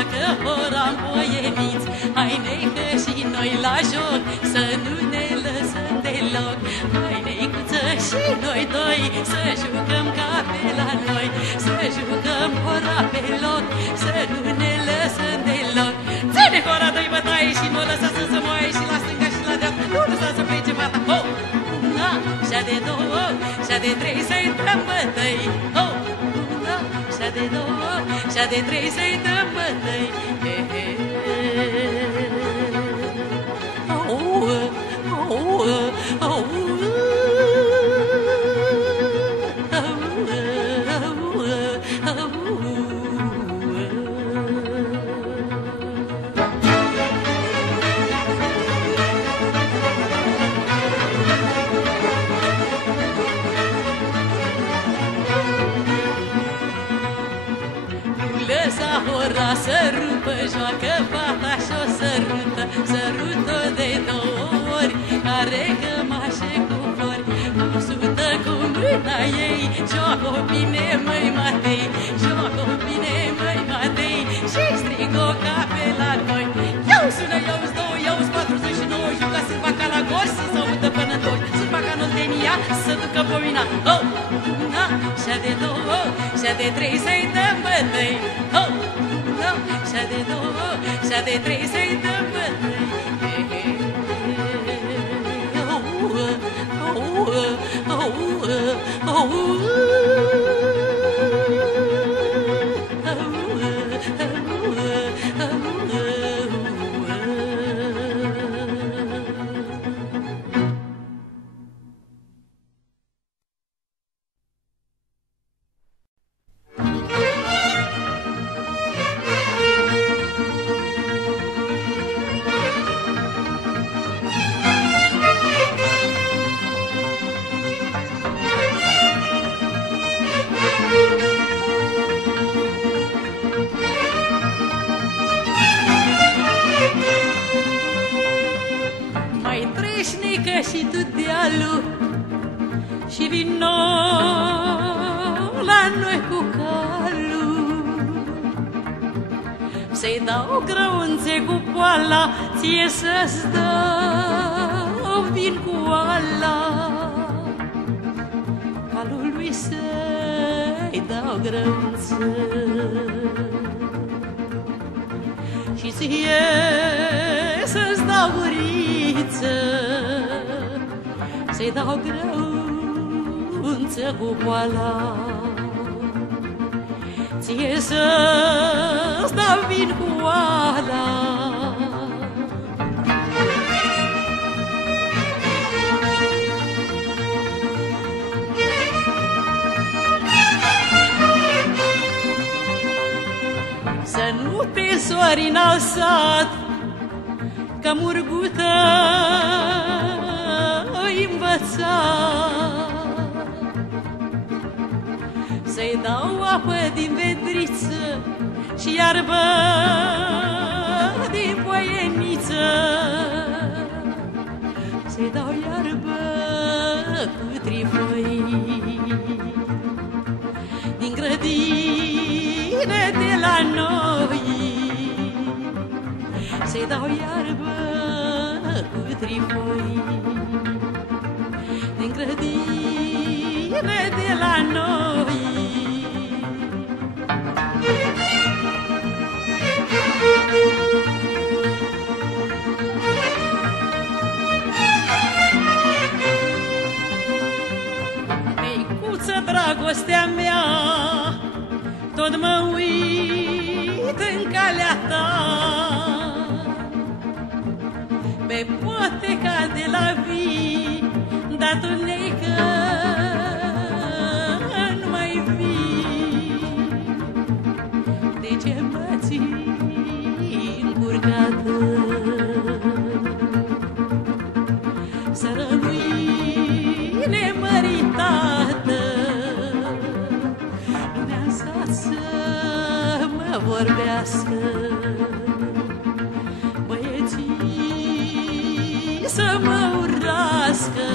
joacă ora în poieniți. Hai neică și noi la joc, să nu ne lăsăm deloc. Hai neicuță și noi doi, să jucăm ca pe la noi. Să jucăm ora pe loc, să nu ne lăsăm deloc. Ține ora doi bătaie și nu lăsa să se moaie, și la stânga și la dreapta nu lăsa să plece fata. Oh! Una, și-a de două, și-a de trei, să-i dăm bătăi. Oh! Una, și-a de două, și-a de trei, să-i dăm bătăi. He, he, he. Ora să rupă, joacă fata și-o sărută, sărută de două ori, care cămașe cu flori, sută cu mâna ei, joacă bine măi Matei, joacă bine măi Matei, și strigă ca pe la noi. Eu sună, eu-s două, eu-s 49, juca sârba ca la gorsi, să udă până toși, sârba ca n-o-tenia, să ducă pomina. Oh! Una, și-a de două, și-a de trei, să-i dăm bătăi. Oh! Și-a de două, și-a de trei, să-i dăm bătăi. Și tu dealul și vino la noi cu calul, să-i dau grăunțe cu poala, ție să-ți dau vin cu ala. Calului să-i dau grăunțe și ție să-ți dau guriță, să-i dau grăunță cu poala, ție să-ți dau vin cu ala. Să nu te sori n-au sat, că murgută învăța, să-i dau apă din vedriță și iarbă din poieniță, să-i dau iarbă cu trifoi din grădină de la noi, să-i dau iarbă cu trifoi din grădină de la noi. Meicuță, dragostea mea, tot mă uit în calea ta, pe poteca de la vii, dar tu neică nu mai vii. De ce mă ții încurcată? Să rămâi nemăritată, nu mi-am stat să mă vorbească băieții, să mă urască.